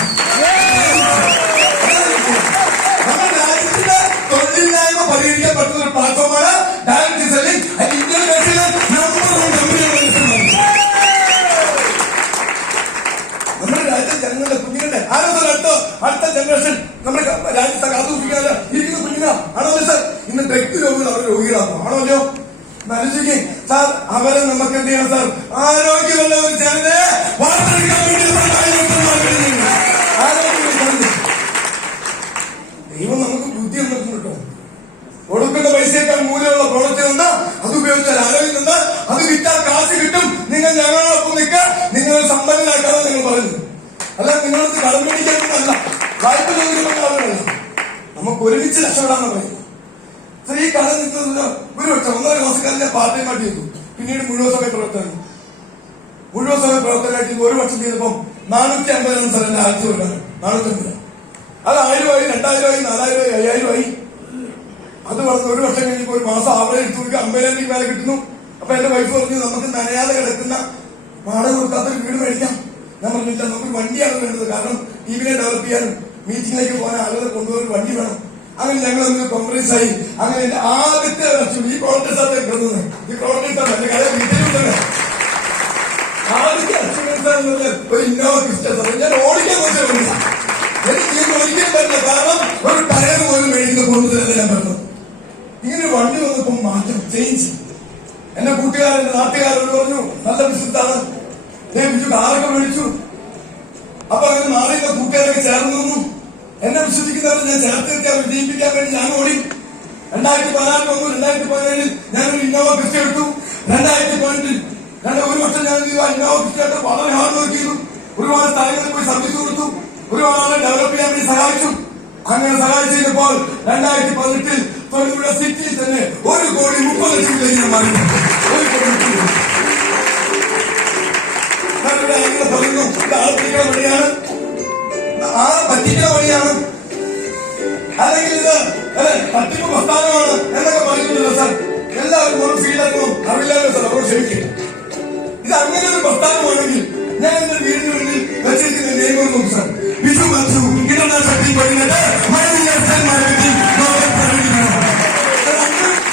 നമ്മുടെ രാജ്യത്തിന്റെ തൊഴിലില്ലായ്മ പരിഹരിക്കാൻ പറ്റുന്ന ഒരു പ്ലാറ്റ്ഫോമാണ് ഡയറക്ട് സെല്ലിംഗ്. ഇന്ത്യൻ നമ്മുടെ രാജ്യത്തെ ജനങ്ങളുടെ കുഞ്ഞുങ്ങളുടെ അടുത്ത ജനറേഷൻ നമ്മുടെ രാജ്യത്തെ കാത്തുസൂക്ഷിക്കാതെ ഇരിക്കുന്ന കുഞ്ഞുങ്ങൾ ആണോ സർ? ഇന്ന് ഡ്രഗ് രോഗികൾ അവർ രോഗികളാണോ? ആണോ അല്ലയോ? മനസ്സിലേക്ക് സാർ, അവരെ നമുക്ക് എന്ത് ചെയ്യണം സാർ? ആരോഗ്യമുള്ള ഒരു ജനതയെ വാർത്തെടുക്കാൻ വേണ്ടി ദൈവം നമുക്ക് ബുദ്ധി ഉണ്ടാക്കുന്നു കേട്ടോ. കൊടുക്കുന്ന പൈസയേക്കാൾ മൂല്യമുള്ള പ്രോഡക്റ്റ് നിന്ന് അത് ഉപയോഗിച്ചാൽ ആരോഗ്യം നിന്ന് അത് വിറ്റാൽ കാശ് കിട്ടും. നിങ്ങൾ ഞങ്ങളോടൊപ്പം നിൽക്കുക, നിങ്ങളെ സമ്പന്നനാക്കാതെ നിങ്ങൾ പറയുന്നു. അല്ല, നിങ്ങളത് കടം മേടിക്കാനല്ല, വായ്പ ചോദിക്കുന്ന ആളുകളല്ല, നമുക്ക് ഒരുമിച്ച് രക്ഷപ്പെടാന്ന് പറയുന്നു. ഈ കടം നിൽക്കുന്നത് ഒരു വട്ടം 1.5 മാസക്കാരന്റെ പാർട്ട് ടൈം ആയിട്ട് ചെയ്തു. പിന്നീട് മുഴുവൻ സമയ പ്രവർത്തനം ചെയ്തു. 1 വർഷം ചെയ്തപ്പം 450 സാർ എന്റെ ആഴ്ച കൊടുക്കാൻ. 450. അത് 1000 ആയി, 2000 ആയി, 4000 ആയി, 5000 ആയി. അത് വളർന്ന് 1 വർഷം കഴിഞ്ഞപ്പോ ഒരു മാസം ആവറേജ് എടുത്തു കൊടുക്കുക 50,000 രൂപ വില കിട്ടുന്നു. അപ്പൊ എന്റെ വൈഫ് പറഞ്ഞു, നമുക്ക് നനയാതെ കിടക്കുന്ന വാടക കൊടുക്കാത്തൊരു വീട് മേടിക്കാം. ഞാൻ പറഞ്ഞില്ല, നമുക്ക് വണ്ടിയാണ് വേണ്ടത്. കാരണം ടീമിനെ ഡെവലപ്പ് ചെയ്യാനും മീറ്റിംഗിലേക്ക് പോകാൻ ആളുകളെ കൊണ്ടുപോകാൻ വണ്ടി വേണം. അങ്ങനെ ഞങ്ങൾ ഒന്ന് കോംപ്രമൈസ് ആയി. അങ്ങനെ എന്റെ ആദ്യത്തെ വർഷം ഈ പ്രോഡക്റ്റ് ആണ് കിടന്നത്. ഈ പ്രോഡക്റ്റ് ആണ് എന്റെ കടയിൽ വീട്ടിലുണ്ട്. ആദ്യത്തെ അച്ചീവ്മെന്റ് എന്നത് ഒരു ഇന്നോവ ക്രിസ്റ്റ. ഞാൻ ഓടിക്കാൻ പറ്റില്ല, എനിക്ക് ഒരിക്കലും പറ്റില്ല. കാരണം ഒരു ടയർ പോലും മേടിക്കുന്ന കൊണ്ടുതന്നെ ഞാൻ പറഞ്ഞു. ഇങ്ങനെ വണ്ടി വന്നപ്പോ മാറ്റം, ചേഞ്ച്. എന്റെ കൂട്ടുകാരൻ, എന്റെ നാട്ടുകാരോട് പറഞ്ഞു, നല്ല ബിസിനസ്സാണ്, ബിജു കാറൊക്കെ മേടിച്ചു. അപ്പൊ അങ്ങനെ മാറിയുള്ള കൂട്ടുകാരൊക്കെ ചേർന്ന് നിന്നു. എന്നെ വിശ്വസിക്കുന്നവരെ ഞാൻ ചേർത്ത് വെക്കാൻ വിജയിപ്പിക്കാൻ വേണ്ടി ഞാൻ ഓടി. 2016 വന്നു. 2017 ഞാനൊരു ഇന്നോവ ക്രിസ്റ്റ എടുത്തു. 2018 1 വർഷം ഞാൻ ഇന്നോവ ക്രിസ്റ്റ വളരെ ഹാർഡ് വർക്ക് ചെയ്തു. ഒരുപാട് സ്ഥലങ്ങളിൽ പോയി സർവീസ് കൊടുത്തു. ഒരുപാട് ആളെ ഡെവലപ്പ് ചെയ്യാൻ വേണ്ടി സഹായിച്ചു. അങ്ങനെ സഹായിച്ചപ്പോൾ 2018 തൊഴിലുള്ള സിറ്റിയിൽ തന്നെ 1,30,00,000 ഞാൻ മാറി. 1,30,00,000 പറയുന്നു. ഇത് ആളെത്തിക്കാൻ വഴിയാണ്, ആളെ പറ്റിക്കാൻ വഴിയാണ്, അല്ലെങ്കിൽ ഇത് തട്ടിപ്പ് പ്രസ്ഥാനമാണ് എന്നൊക്കെ പറയുന്നില്ല സാർ. എല്ലാവരും ഒരു ഫീൽഡാക്കും അറിയില്ലല്ലോ സാർ, അവരോട് ക്ഷമിക്കും. ഇത് അങ്ങനെ ഒരു പ്രസ്ഥാനമാണെങ്കിൽ ഞാൻ എന്റെ വീടിന് വേണ്ടി വെച്ചിരിക്കുന്ന നിയമം നോക്കും sir. Biju Mathew international team പഠിക്കുന്നത്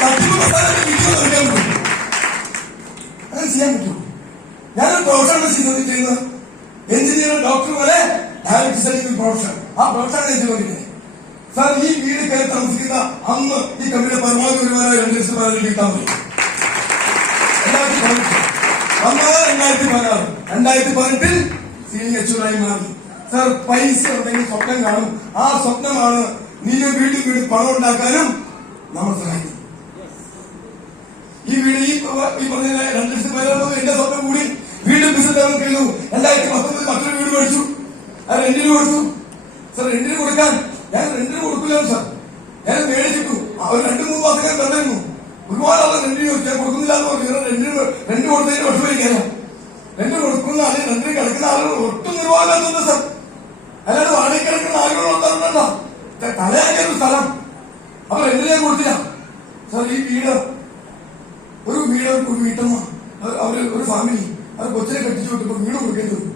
തട്ടിപ്പ് പ്രസ്ഥാനത്തിൽ വിജയം നൽകാൻ പറ്റും. അങ്ങനെ ചെയ്യാൻ പറ്റും. ഞാനൊരു പ്രൊഫഷനാണ് ചെയ്യുന്നത്. എഞ്ചിനീയർ, ഡോക്ടർ വരെ ഡയറക്ട് സെല്ലിംഗ് പ്രൊഫഷൻ. ആ പ്രൊഫഷനാണ് ചെയ്തുകൊണ്ടിരിക്കുന്നത് സാർ. ഈ വീട് കയറി താമസിക്കുന്ന അന്ന് ഈ കമ്പനിയുടെ പരമാവധി വരുമാനം 2 ലക്ഷം രൂപ കിട്ടാൻ പറ്റും. 2016 2018 സീനിയർ എച്ചുറായി മാറി സാർ. പൈസ ഉണ്ടെങ്കിൽ സ്വപ്നം കാണും. ആ സ്വപ്നമാണ് നീയും വീണ്ടും പണം ഉണ്ടാക്കാനും നമ്മൾ സഹായിക്കും. ഈ വീട് ഈ പറഞ്ഞ 2 ലക്ഷം പേരുള്ളത് എന്റെ സ്വപ്നം കൂടി വീണ്ടും ബിസിനസ് ഡെവലപ്പ് ചെയ്തു. 2019 മറ്റൊരു വീട് മേടിച്ചു. അത് റെന്റിന് കൊടുത്തു സാർ. റെന്റിന് കൊടുക്കാൻ ഞാൻ റെന്റിന് കൊടുക്കില്ല സാർ. ഞാൻ മേടിച്ചിട്ടു. അവർ 2-3 മാസം തന്നിരുന്നു. ഒരുപാട് ആളെ റെന്റിന് ചോദിച്ചാൽ കൊടുക്കുന്നില്ല എന്ന് പറഞ്ഞു. റെന്റ് കൊടുത്തതിന് വിഷമിക്കാനോ? റെന്റ് കൊടുക്കുന്ന അല്ലെങ്കിൽ റെന്റിന് കിടക്കുന്ന ആളുകൾ ഒട്ടും നിർവാഹമില്ലാത്തതുണ്ട് സാർ. അല്ലാണ്ട് വാടക കിടക്കുന്ന ആളുകളുണ്ടോ? തലയാക്കിയൊരു സ്ഥലം അവർ റെന്റിനെ കൊടുത്തില്ല സാർ. ഈ വീട് ഒരു വീട്ടമ്മ, അവര് ഒരു ഫാമിലി, അവർ കൊച്ചിനെ കെട്ടിച്ചു വിട്ടപ്പോ വീട് കൊടുക്കേണ്ടി വന്നു.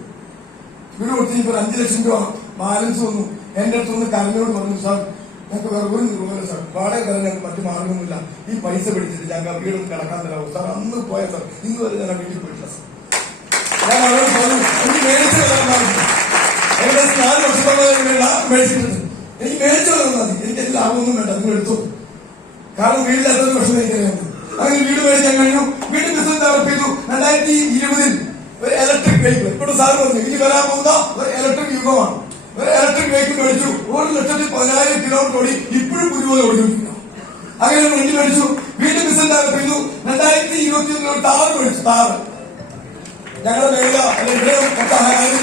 വീട് കൊടുത്തപ്പോ 5 ലക്ഷം രൂപ ബാലൻസ് വന്നു. എന്റെ അടുത്ത് നിന്ന് കരഞ്ഞോട് പറഞ്ഞു, സാർ ഞങ്ങൾക്ക് വേറെ ഒരു നിർവഹണം സാർ, വാടക തരാൻ ഞങ്ങൾക്ക് മറ്റു മാർഗമൊന്നുമില്ല, ഈ പൈസ പിടിച്ചിട്ട് ഞങ്ങൾക്ക് ആ വീടൊന്നും കിടക്കാൻ തരാമോ സാർ? അന്ന് പോയ സാർ, ഇന്ന് വരെ ഞാൻ ആ വീട്ടിൽ പോയിട്ടില്ല സാർ. ഞാൻ അവരോട് പറഞ്ഞു, എനിക്ക് മേടിച്ചു തരാൻ ഏകദേശം 4 വർഷത്തോളം മേടിച്ചിട്ടുണ്ട്. എനിക്ക് മേടിച്ചു തരാൻ മതി, എനിക്ക് അതിൽ ലാഭമൊന്നും വേണ്ട, നിങ്ങൾ എടുത്തു. കാരണം വീടില്ലാത്തൊരു പ്രശ്നം എനിക്കറിയാം. അങ്ങനെ വീട് മേടിക്കാൻ കഴിഞ്ഞു. വീണ്ടും ബിസിനസ് ഡെവലപ്പ് ചെയ്തു. 2020 ഒരു ഇലക്ട്രിക് വെഹിക്കിൾ, ഇപ്പോൾ സാർ പറഞ്ഞു ഇനി വരാൻ പോകുന്ന ഒരു ഇലക്ട്രിക് യുഗമാണ്. ഒരു ഇലക്ട്രിക് വെഹിക്കിൾ മേടിച്ചു. 1,10,000 കിലോമീറ്റർ ഓടി, ഇപ്പോഴും പുതുപോലെ ഓടിക്കൊണ്ടിരിക്കുന്നു. അങ്ങനെ വണ്ടി മേടിച്ചു. വീണ്ടും ബിസിനസ് ഡെവലപ്പ് ചെയ്തു. 2021 ഒരു താറ് മേടിച്ചു. താറ് ഞങ്ങളുടെ മേഖല കൂടുതൽ ഹൈറേഞ്ച്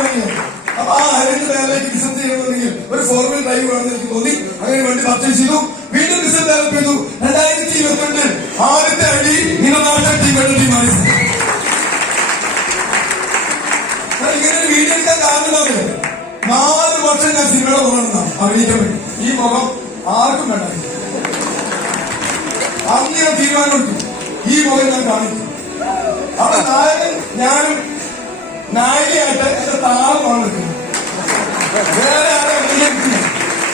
മേഖലയാണ്. അപ്പൊ ആ ഹൈറേഞ്ച് മേഖലയിലേക്ക് ബിസിനസ് ചെയ്യണമെന്നുണ്ടെങ്കിൽ ഒരു 4 വീൽ ഡ്രൈവ് വേണമെന്ന് എനിക്ക് തോന്നി. അങ്ങനെ വണ്ടി പർച്ചേസ് ചെയ്തു. വീണ്ടും ബിസിനസ് ഡെവലപ്പ് ചെയ്തു. 2022 ആദ്യത്തെ അടി ഇന്റർനാഷണൽ ടീമാണ്. ഇങ്ങനെ ഒരു വീഡിയോ എടുക്കാൻ കാരണം 4 വർഷം ഞാൻ സിനിമയുടെ പുറമെന്നാണ് അഭിനയിക്കാൻ വേണ്ടി. ഈ മുഖം ആർക്കും വേണ്ട. അങ്ങനെ തീരുമാനമെടുത്തു, ഈ മുഖം ഞാൻ കാണിച്ചു. അവിടെ നായകൻ ഞാനും നായികയായിട്ട് എന്റെ താളമാണ് നിൽക്കുന്നത്, വേറെ ആരെ അഭിനയിക്കുന്നു.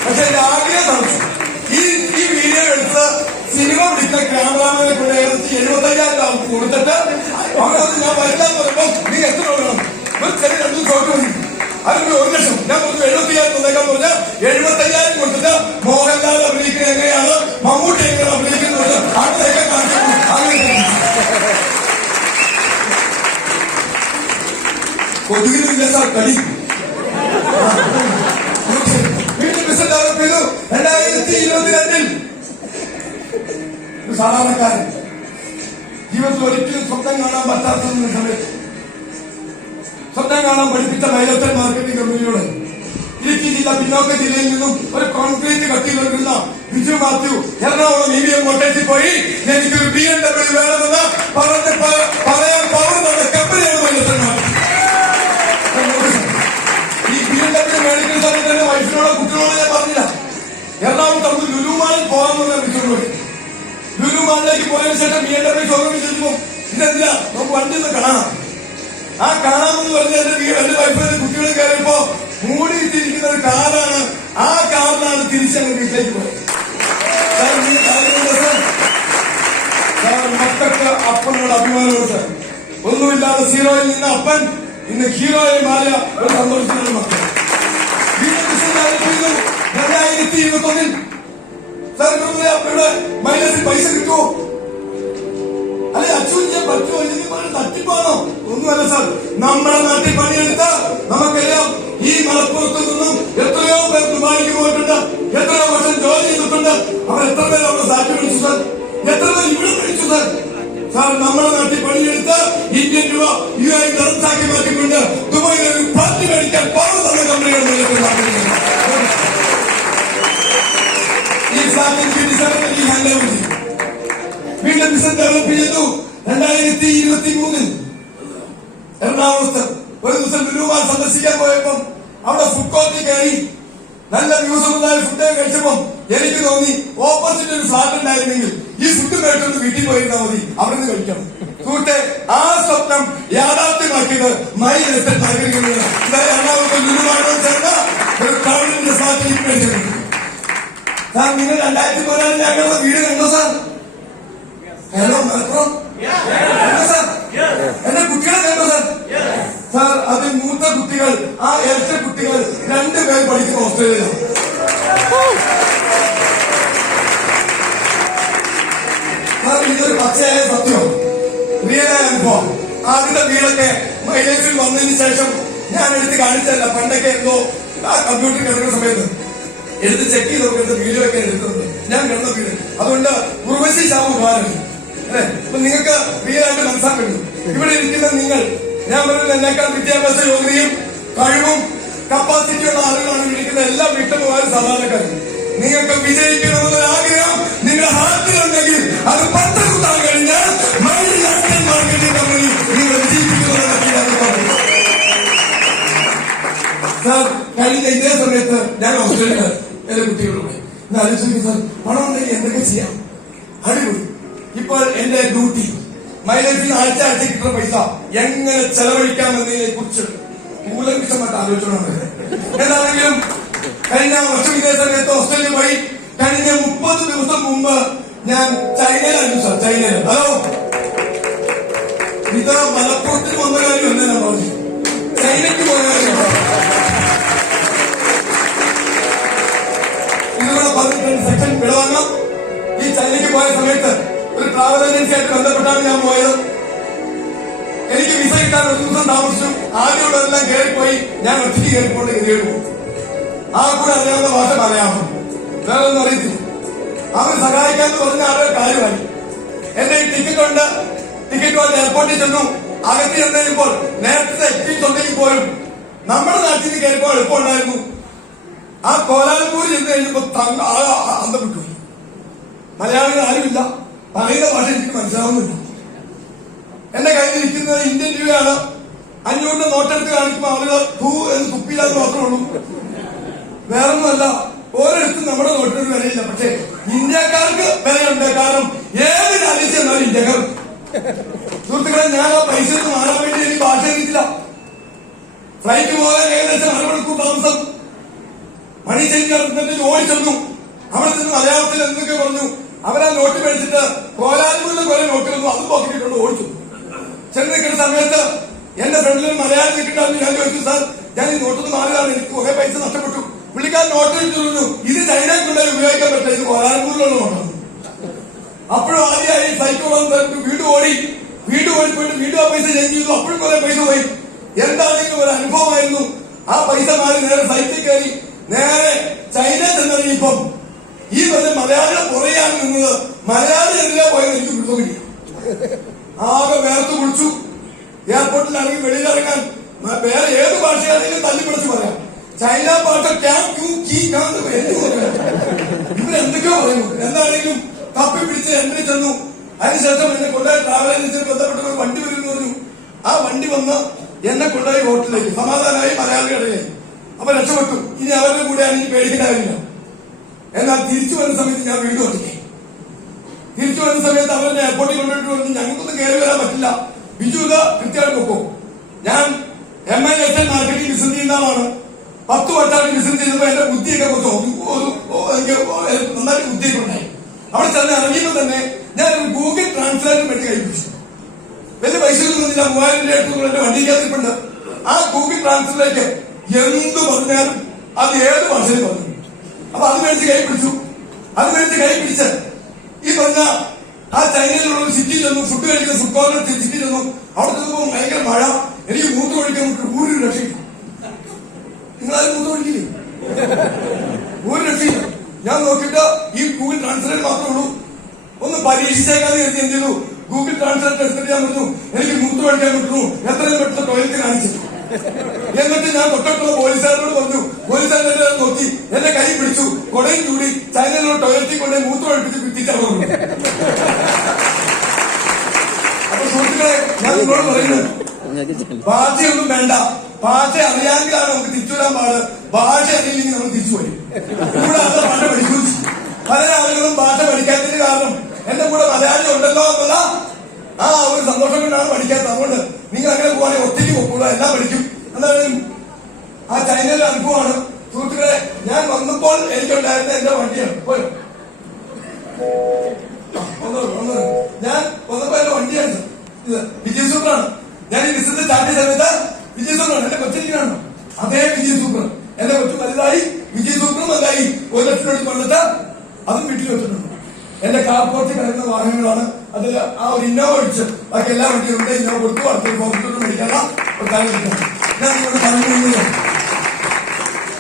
പക്ഷെ എന്റെ ആഗ്രഹം നടന്നു. ഈ വീഡിയോ എടുത്ത് സിനിമ പിടിക്കുന്ന ക്യാമറാമാനെ കൊണ്ട് ഏകദേശം 75,000 കൊടുത്തിട്ട് അവരത് ഞാൻ വരില്ലാന്ന് പറയുമ്പോൾ നീ എത്ര വേണം, ഒരു ചെറിയ 2 ഷോട്ട് മതി, അതിന് 1 ലക്ഷം. ഞാൻ പറഞ്ഞു 75,000 തന്നേക്കാൻ പറഞ്ഞാൽ 75,000 കൊടുത്തിട്ട് മോഹൻലാൽ അഭിനയിക്കുന്നത് എങ്ങനെയാണ്, മമ്മൂട്ടി എങ്ങനെ അഭിനയിക്കുന്നത് അങ്ങനെയൊക്കെ കാണിക്കുന്നു. അങ്ങനെ കൊതുകിനില്ല സാർ കടി. വീണ്ടും ബിസിനസ് ഡെവലപ്പ് ചെയ്തു. 2022 സാധാരണക്കാരൻ ജീവിതത്തിൽ ഒരിക്കലും സ്വപ്നം കാണാൻ പറ്റാത്ത സമയത്ത് സ്വപ്നം കാണാൻ പഠിപ്പിച്ച മൈലത്തൻ മാർക്കറ്റിംഗ് കമ്പനിയോട് ഇടുക്കി ജില്ല പിന്നോക്ക ജില്ലയിൽ നിന്നും ഒരു കോൺക്രീറ്റ് കട്ടി നൽകുന്ന ബിജു മാത്യു എറണാകുളം EVM മോട്ടേഴ്സിൽ പോയി എനിക്കൊരു BMW വേണമെന്ന് പറയാൻ പവർ തന്ന കമ്പനിയാണ് മൈലത്തൻ മാർക്കറ്റിംഗ്. ഈ BMW മേടിക്കുന്ന സമയത്ത് എന്റെ വൈഫിനോടോ കുട്ടികളോടോ ഞാൻ പറഞ്ഞില്ല. എറണാകുളത്ത് നമുക്ക് ലുലുമാളിൽ പോകാമെന്ന് ഞാൻ വിളിച്ചോളൂ. ലുലുമാളിലേക്ക് പോയതിനു ശേഷം BMW ഷോറൂമിൽ ചെല്ലുമ്പോൾ ഇതെന്താ നമുക്ക് വണ്ടി ഒന്ന് കാണാം. ആ കാണാമെന്ന് പറഞ്ഞ എന്റെ വൈഫിന്റെ കുട്ടികളും കയറിയപ്പോ മൂടിയിട്ടിരിക്കുന്ന ഒരു കാറാണ്. ആ കാറിനാണ് തിരിച്ചങ്ങ് വീട്ടിലേക്ക് പോയത്. മക്കൾക്ക് അപ്പനോട് അഭിമാനമുണ്ട് സാർ. ഒന്നുമില്ലാതെ സീറോയിൽ നിന്ന് അപ്പൻ ഇന്ന് ഹീറോയെ മാറിയ ഒരു സന്തോഷത്തിനുള്ള മക്കൾ. 2021 സാർ ഇവിടെ മൈനസിൽ പൈസ കിട്ടുമോ, അല്ലെ അച്ഛൻ ചെയ്യാൻ പറ്റുമോ, അല്ലെങ്കിൽ തട്ടിപ്പാണോ? ഒന്നുമല്ല സാർ. നമ്മുടെ നാട്ടിൽ പണിയെടുത്ത നമുക്കറിയാം, ഈ മലപ്പുറത്ത് നിന്നും എത്രയോ പേർ ദുബായിക്ക് പോയിട്ടുണ്ട്, എത്രയോ വർഷം ജോലി ചെയ്തിട്ടുണ്ട്. അവർ എത്ര പേര് അവിടെ സാക്ഷി വിളിച്ചു സാർ, എത്ര പേർ ഇവിടെ വിളിച്ചു സാർ. സാർ നമ്മുടെ നാട്ടിൽ പണിയെടുത്ത് ഇന്ത്യൻ രൂപ UAE ഡോളറാക്കി മാറ്റിക്കൊണ്ട് ദുബായിൽ ഒരു ഫ്ലാറ്റ് മേടിക്കാൻ പണം തന്ന കമ്പനിയാണ്. ഈ ഫ്ലാറ്റ് ഡിസംബറിൽ ഹാൻഡ് ഓവർ ചെയ്തു. വീണ്ടും ബിസിനസ് ഡെവലപ്പ് ചെയ്തു. 2023 എറണാകുളത്ത് ഒരു ദിവസം ലുലുമാൾ സന്ദർശിക്കാൻ പോയപ്പം അവിടെ ഫുഡ് കോർട്ടിൽ കയറി നല്ല വ്യൂസുള്ളതായ ഫുഡ് കഴിച്ചപ്പം എനിക്ക് തോന്നി ഓപ്പോസിറ്റ് ഒരു ഫ്ലാറ്റ് ഉണ്ടായിരുന്നെങ്കിൽ ഈ ഫുഡ് കഴിച്ചൊന്ന് വീട്ടിൽ പോയിരുന്നാൽ മതി, അവിടെ നിന്ന് കഴിക്കണം. സുഹൃത്തെ, ആ സ്വപ്നം യാഥാർത്ഥ്യമാക്കിയത് മൈലത്തൻ നാഗരികതയാണ്. എറണാകുളത്ത് ലുലുമാളിനോട് ചേർന്ന ഒരു ട്രാവലിന്റെ ഫ്ലാറ്റ് മേടിച്ചിട്ടുണ്ട്. സാർ നിങ്ങൾ 2014 ഞങ്ങളുടെ വീട് കണ്ടോ സാർ? ഹലോ മലപ്പുറം സാർ, എന്റെ കുട്ടികളെ കണ്ടോ സാർ? സാർ അതിൽ മൂത്ത കുട്ടികൾ, ആ ഇരട്ട കുട്ടികൾ 2 പേർ പഠിക്കുന്ന ഓസ്ട്രേലിയയിലാണ്. സാർ ഇതൊരു പച്ചയായ സത്യം, റിയലായ അനുഭവം. ആദ്യത്തെ വീടൊക്കെ മൈലേജിൽ വന്നതിന് ശേഷം ഞാൻ എടുത്ത് കാണിച്ചല്ല. പണ്ടൊക്കെ എന്തോ ആ കമ്പ്യൂട്ടറിൽ കിടക്കുന്ന സമയത്ത് എടുത്ത് ചെക്ക് ചെയ്ത് നോക്കുന്നത് വീഡിയോ ഒക്കെ എടുക്കുന്നത് ഞാൻ കിടന്ന വീട്. അതുകൊണ്ട് ഉർവശി ശാമ ഭാരം അല്ലെ, അപ്പൊ നിങ്ങൾക്ക് റിയലായിട്ട് മനസ്സിലാക്കുന്നു. ഇവിടെ ഇരിക്കുന്ന നിങ്ങൾ, ഞാൻ പറയുന്നത് എന്നേക്കാൾ വിദ്യാഭ്യാസ യോഗ്യതയും കഴിവും കപ്പാസിറ്റിയുള്ള ആളുകളാണ് വിളിക്കുന്ന എല്ലാ വീട്ടമ്മമാരും സാധാരണക്കാരും. നിങ്ങൾക്ക് വിജയിക്കണമെന്നൊരു ആഗ്രഹം നിങ്ങളുടെ ഹാർട്ടിലുണ്ടെങ്കിൽ അത് പത്രത്താൻ കഴിഞ്ഞാൽ മാർക്കറ്റിംഗ് കമ്പനി നിങ്ങൾ വിജയിപ്പിക്കുന്നതാണ്. സാർ കഴിഞ്ഞ ഇതേ സമയത്ത് ഞാൻ ഓസ്ട്രേലിയ എന്റെ കുട്ടികളുടെ ആലോചിക്കും സാർ, പണം ഉണ്ടെങ്കിൽ എന്തൊക്കെ ചെയ്യാം, അടിപൊളി. ഇപ്പോൾ എന്റെ ഡ്യൂട്ടി മൈലേജിൽ ആഴ്ച കിട്ടുന്ന പൈസ എങ്ങനെ ചെലവഴിക്കാമെന്നതിനെ കുറിച്ച് കൂലംകുഷമായിട്ട് ആലോചിച്ചോണ്ട്. എന്താണെങ്കിലും കഴിഞ്ഞ വർഷം ഇതേ സമയത്ത് ഓസ്ട്രേലിയ പോയി. കഴിഞ്ഞ 30 ദിവസം മുമ്പ് ഞാൻ ചൈനയിലായിരുന്നു സാർ. ചൈനയിൽ. ഹലോ, ഇത് മലപ്പുറത്തിന് വന്ന കാര്യമല്ല ഞാൻ പറഞ്ഞു, ചൈനയ്ക്ക് പോയ കാര്യമാണ്. ഇതിലൂടെ 12 സെക്ഷൻ വിളവാങ്ങാം. ഈ ചൈനയ്ക്ക് പോയ സമയത്ത് ഒരു ട്രാവൽ ഏജൻസിയായിട്ട് ബന്ധപ്പെട്ടാണ് ഞാൻ പോയത്. എനിക്ക് വിസ കിട്ടാൻ 1 ദിവസം താമസിച്ചു. ആദ്യമുള്ളതെല്ലാം കയറിപ്പോയി. ഞാൻ ഒറ്റയ്ക്ക് കയറിപ്പോണ്ട് കയറി പോകും. ആ കൂടെ അറിയാവുന്ന ഭാഷ മലയാളം, വേറെ ഒന്നും അറിയത്തില്ല. അവർ സഹായിക്കാന്ന് പറഞ്ഞ ആരുടെ കാര്യമായി. എന്റെ ഈ ടിക്കറ്റ് കൊണ്ട് എയർപോർട്ടിൽ ചെന്നു. അകത്ത് ചെന്ന് കഴിയുമ്പോൾ നേരത്തെ എക്സ്പീരിയൻസ് ഉണ്ടെങ്കിൽ പോലും നമ്മുടെ നാട്ടിൽ നിന്ന് കയറിപ്പോൾ എളുപ്പമുണ്ടായിരുന്നു. ആ കോലാലംപൂർ ചെന്ന് കഴിഞ്ഞപ്പോ അന്തം വിട്ടു. മലയാളികൾ ആരുമില്ല, പറയുന്ന ഭാഷ എനിക്ക് മനസ്സിലാവുന്നില്ല. എന്റെ കയ്യിലിരിക്കുന്നത് ഇന്ത്യൻ രൂപയാണ്. 500 നോട്ടെടുത്ത് കാണിക്കുമ്പോൾ ആളുകൾ എന്ന് തുപ്പിയില്ലാന്ന് മാത്രമേ ഉള്ളൂ, വേറൊന്നുമല്ല. ഓരോരുത്തും നമ്മുടെ നോട്ടിന് വിലയില്ല. പക്ഷേ ഇന്ത്യക്കാർക്ക് വിലയുണ്ട്. കാരണം ഏത് രാജ്യത്ത് ചെന്നാലും ഇന്ത്യക്കാർ. സുഹൃത്തുക്കളെ, ഞാൻ ആ പൈസ ഒന്നും മാറാൻ വേണ്ടി എനിക്ക് ഭാഷ അറിയില്ല. ഫ്ലൈറ്റ് പോകാൻ ഏകദേശം അരമണിക്കൂർ താമസം. മണി ചേഞ്ച് ഓടി ചെന്നു. അവിടെ ചെന്ന് മലയാളത്തിൽ എന്തൊക്കെ പറഞ്ഞു. അവരാ നോട്ട് മേടിച്ചിട്ട് കോലാലൂരിൽ കുറെ നോട്ട് വന്നു. അതും പോക്കിട്ടുണ്ട് ഓടിച്ചു. ചെന്ന് നിൽക്കുന്ന സമയത്ത് എന്റെ ഫ്രണ്ടിൽ മലയാളം കിട്ടിയിട്ടാണ്. ഞാൻ ചോദിച്ചു, സാർ ഞാൻ ഈ നോട്ടൊന്ന് മാറിയതാണ്, എനിക്ക് കുറെ പൈസ നഷ്ടപ്പെട്ടു. പുള്ളിക്കാരൻ നോട്ട് എടുത്തിരുന്നു. ഇത് ചൈനക്കുണ്ടായി ഉപയോഗിക്കാൻ പറ്റില്ല, ഇത് കോലാലൂരിലുള്ള നോട്ടാണ്. അപ്പോഴും ആദ്യമായി ഫ്ലൈറ്റ് പോകാൻ വീട് ഓടിപ്പോയിട്ട് വീണ്ടും ആ പൈസ ചേഞ്ച് ചെയ്തു. അപ്പോഴും കുറെ പൈസ പോയി. എന്താണെങ്കിലും ഒരു അനുഭവമായിരുന്നു. ആ പൈസ മാറി നേരെ ഫ്ലൈറ്റിൽ കയറി നേരെ ചൈന ചെന്നറിയിപ്പം ഈ പറഞ്ഞ മലയാളം കുറയാണ് നിന്നത്. മലയാളം എന്തിനാ പോയത് എനിക്ക് പിടിക്കില്ല. ആകെ വേർത്ത് കുളിച്ചു. എയർപോർട്ടിലാണെങ്കിൽ വെളിയിലിറങ്ങാൻ വേറെ ഏത് ഭാഷയാണെങ്കിലും തല്ലിപ്പിടിച്ച് പറയാം. ചൈന ഭാഷ ഇവരെന്തൊക്കെയോ പറയുന്നു. എന്താണെങ്കിലും തപ്പി പിടിച്ച് എന്നെ ചെന്നു. അതിനുശേഷം എന്നെ കൊണ്ടുപോയി ട്രാവൽ ഏജൻസിയിൽ ബന്ധപ്പെട്ട ഒരു വണ്ടി വരും എന്ന് പറഞ്ഞു. ആ വണ്ടി വന്ന് എന്നെ കൊണ്ടുപോയി ഹോട്ടലിലേക്ക് സമാധാനമായി മലയാളികളിലേക്ക്. അപ്പൊ രക്ഷപ്പെട്ടു. ഇനി അവരുടെ കൂടെയാണ് എനിക്ക് പേടിക്കേണ്ട കാര്യമില്ല. എന്നാൽ തിരിച്ചു വരുന്ന സമയത്ത് ഞാൻ വീണ്ടും ഒറ്റയ്ക്ക്. തിരിച്ചു വരുന്ന സമയത്ത് അവരുടെ എയർപോർട്ടിൽ കൊണ്ടുപോയിട്ട് പറഞ്ഞു, ഞങ്ങൾക്കൊന്നും കയറി വരാൻ പറ്റില്ല, ബിജു ഇത് കൃത്യമായിട്ട് നോക്കും. ഞാൻ MIS മാർക്കറ്റിംഗ് ബിസിനസ് ചെയ്യുന്ന ആളാണ്. 10 വർഷമായിട്ട് ബിസിനസ് ചെയ്തപ്പോ എന്റെ ബുദ്ധിയൊക്കെ എനിക്ക് നന്നായിട്ട് ബുദ്ധിയൊക്കെ ഉണ്ടായി. അവിടെ ചെന്ന് ഇറങ്ങിയപ്പോൾ തന്നെ ഞാൻ ഗൂഗിൾ ട്രാൻസ്ലേറ്റർ വേണ്ടി കഴിപ്പിച്ചു. വലിയ പൈസ ഒന്നുമില്ല, 3000 രൂപ എടുത്തു എന്റെ വണ്ടിക്കകത്തിപ്പുണ്ട്. ആ ഗൂഗിൾ ട്രാൻസ്ലേറ്ററിലേക്ക് എന്ത് പറഞ്ഞാലും അത് ഏത് ഭാഷയിൽ പറഞ്ഞു. അപ്പൊ അത് മേടിച്ച് കൈ പിടിച്ചു. ഈ പറഞ്ഞ ആ ചൈനയിലുള്ള ഒരു സിറ്റി ചെന്നു. ഫുഡ് കഴിക്കുന്ന ഫുഡ് കോർണർ സിറ്റി ചെന്നു. അവിടെ ചെന്നപ്പോ ഭയങ്കര മഴ. എനിക്ക് മൂത്ത് ഒഴിക്കാൻ ഒരു രക്ഷയില്ല. നിങ്ങളാരും മൂത്ത് ഒഴിക്കില്ലേ? ഒരു രക്ഷയില്ല. ഞാൻ നോക്കിയിട്ട് ഈ ഗൂഗിൾ ട്രാൻസ്ലേറ്റ് മാത്രമേ ഉള്ളൂ. ഒന്ന് പരീക്ഷിച്ചേക്കാതെ കരുതി എന്ത് ചെയ്തു, ഗൂഗിൾ ട്രാൻസ്ലേറ്റ് എടുത്തിട്ട് ഞാൻ പറഞ്ഞു, എനിക്ക് മൂത്ത് ഒഴിക്കാൻ പറ്റുന്നു, എത്രയും പെട്ടെന്ന് ടോയ്ലറ്റ് കാണിച്ചു. എന്നിട്ട് ഞാൻ തൊട്ടടുത്തുള്ള പോലീസുകാരോട് പറഞ്ഞു. പോലീസുകാരെ നോക്കി എന്നെ കൈ പിടിച്ചു, കൊടയും ചൂടി ചൈനയിലുള്ള ടോയ്ലറ്റിൽ കൊണ്ട് മൂത്രം ഒഴിപ്പിച്ച് പിറ്റിച്ചാൽ. അപ്പൊ സുഹൃത്തുക്കളെ, ഞാൻ നിങ്ങളോട് പറയുന്നത്, ഭാഷയൊന്നും വേണ്ട. ഭാഷ അറിയാമെങ്കിലാണ് നമുക്ക് തിരിച്ചു വരാൻ പാട്. ഭാഷ അറിയില്ലെങ്കിൽ നമ്മൾ തിരിച്ചു വരും. കൂടാതെ ഭാഷ പഠിക്കും. പല ആളുകളും ഭാഷ പഠിക്കാത്തതിന് കാരണം എന്റെ കൂടെ മലയാളി ഉണ്ടല്ലോ എന്നുള്ള ആ ഒരു സന്തോഷം കൊണ്ടാണ് പഠിക്കാത്തത്. അതുകൊണ്ട് നിങ്ങൾ അങ്ങനെ പോകാൻ ഒറ്റയ്ക്ക് പോകൂല, എല്ലാം പഠിക്കും. എന്തായാലും ആ ചൈനയിലെ അനുഭവമാണ്. സുഹൃത്തുക്കളെ, ഞാൻ വന്നപ്പോൾ എനിക്കുണ്ടായിരുന്ന എന്റെ വണ്ടിയാണ്. ഞാൻ വന്നപ്പോ എന്റെ വണ്ടിയാണ് ഇത്, വിജയ് സൂപ്പറാണ്. ഞാൻ ഈ ബിസിനസ് സ്റ്റാർട്ട് ചെയ്ത സമയത്ത് വിജയ് സൂപ്പറാണ് എന്റെ കൊച്ചിരിക്കാണ്. അതേ വിജയ് സൂപ്പർ എന്റെ കൊച്ചു വലുതായി. വിജയ് സൂപ്പറും വലുതായി. 1 ലക്ഷം രൂപ കൊണ്ടിട്ട് അതും വീട്ടിൽ വെച്ചിട്ടുണ്ട്. എന്റെ കാർപോർട്ടിൽ കിടക്കുന്ന വാഹനങ്ങളാണ്. അതിൽ ആ ഒരു ഇന്നോവ ഒഴിച്ച് ബാക്കി എല്ലാ വണ്ടികളുണ്ട്. ഇന്നോവ കൊടുത്തു. അടുത്തൊരു പോക്കറ്റൊന്നും മേടിക്കാനുള്ള ഒരു കാര്യം എടുക്കണം. ഞാൻ നിങ്ങളുടെ പറഞ്ഞു,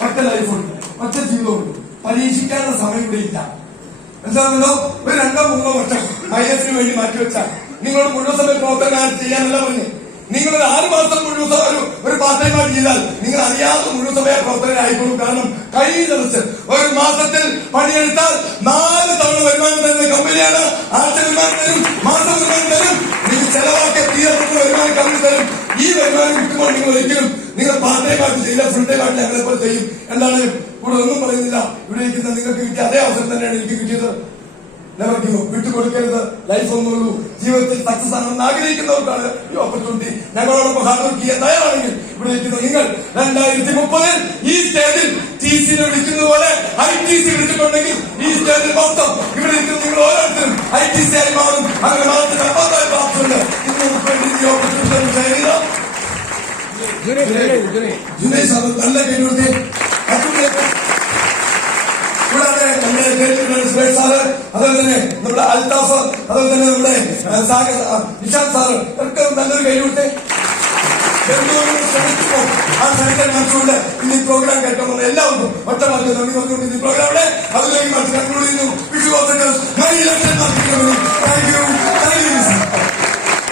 ഒറ്റ ലൈഫുണ്ട്, ഒറ്റ ജീവിതമുണ്ട്. പരീക്ഷിക്കാനുള്ള സമയം ഇവിടെ ഇല്ല. എന്താണല്ലോ, ഒരു 2-3 വർഷം മൈനസിന് വേണ്ടി മാറ്റിവെച്ചാൽ നിങ്ങളോട് മുഴുവൻ സമയം പ്രവർത്തനം ചെയ്യാനല്ല പറഞ്ഞു. നിങ്ങളൊരു 6 മാസം മുഴുവൻ ഒരു പാർട്ട് ടൈമായിട്ട് ചെയ്താൽ നിങ്ങൾ അറിയാതെ മുഴുവൻ സമയ പ്രവർത്തകരായിക്കോളും. കാരണം കൈ നിറച്ച് ഒരു മാസത്തിൽ പണിയെടുത്താൽ 4 തവണ വരുമാനം തരുന്ന കമ്പനിയാണ്. ആഴ്ച വരുമാനം തരും, മാസ വരുമാനം തരും, നിങ്ങൾ ചെലവാക്കിയ തീരപ്പെട്ട വരുമാനം കമ്പനി തരും. ഈ വരുമാനം കിട്ടുമ്പോൾ നിങ്ങൾ ഒരിക്കലും നിങ്ങൾ പാർട്ട് ടൈമായിട്ട് ചെയ്യില്ല, ഫുൾ ടൈമായിട്ട് ഞങ്ങളെ പോലെ ചെയ്യും. എന്തായാലും ഇവിടെ ഒന്നും പറയുന്നില്ല. ഇവിടെ ഇരിക്കുന്ന നിങ്ങൾക്ക് കിട്ടിയ അതേ അവസരം തന്നെയാണ് എനിക്ക് കിട്ടിയത്. വിട്ടുകൊടുക്കരുത്. ലൈഫ് ഒന്നുള്ളൂ. ജീവിതത്തിൽ സക്സസ് ആണെന്ന് ആഗ്രഹിക്കുന്നവർക്കാണ് ഈ ഓപ്പർച്യൂണിറ്റി. ഞങ്ങളോടൊപ്പം ഹാർഡ് വർക്ക് ചെയ്യാൻ തയ്യാറാണെങ്കിൽ ഇവിടെ ഇരിക്കുന്ന നിങ്ങൾ 2030 ഈ സ്റ്റേജിൽ TC വിളിക്കുന്നത് പോലെ ITC വിളിച്ചിട്ടുണ്ടെങ്കിൽ ഈ സ്റ്റേജിൽ മൊത്തം ഇവിടെ ഇരിക്കുന്ന നിങ്ങൾ ഓരോരുത്തരും ITC ആയി മാറും. അങ്ങനെ മാറത്തിന് അപ്പത്തായി പ്രാപ്തിയുണ്ട്. ഇന്ന് നമുക്ക് വേണ്ടി ഈ ഓപ്പർച്യൂണിറ്റി ഷെയർ ചെയ്ത ജുനൈ സാർ നല്ല കഴിവുണ്ട്. കൂടാതെ നമ്മുടെ സാറ്, അതുപോലെ തന്നെ നമ്മുടെ അൽത്താഫ്, അതുപോലെ തന്നെ നമ്മുടെ നിഷാന്ത് സാറ് ഒക്കെ നല്ലൊരു കഴിവുണ്ട്. ശ്രമിക്കുമ്പോൾ ആ ശ്രമിക്കാൻ മനസ്സുകൊണ്ട് ഇനി പ്രോഗ്രാം കേൾക്കുമ്പോൾ എല്ലാവർക്കും ഒറ്റമാർക്ക് നന്ദി പറഞ്ഞുകൊണ്ട് ഈ പ്രോഗ്രാമിനെ അതിലേക്ക് മനസ്സിലാക്കുന്നു. വിഷു 9 ലക്ഷം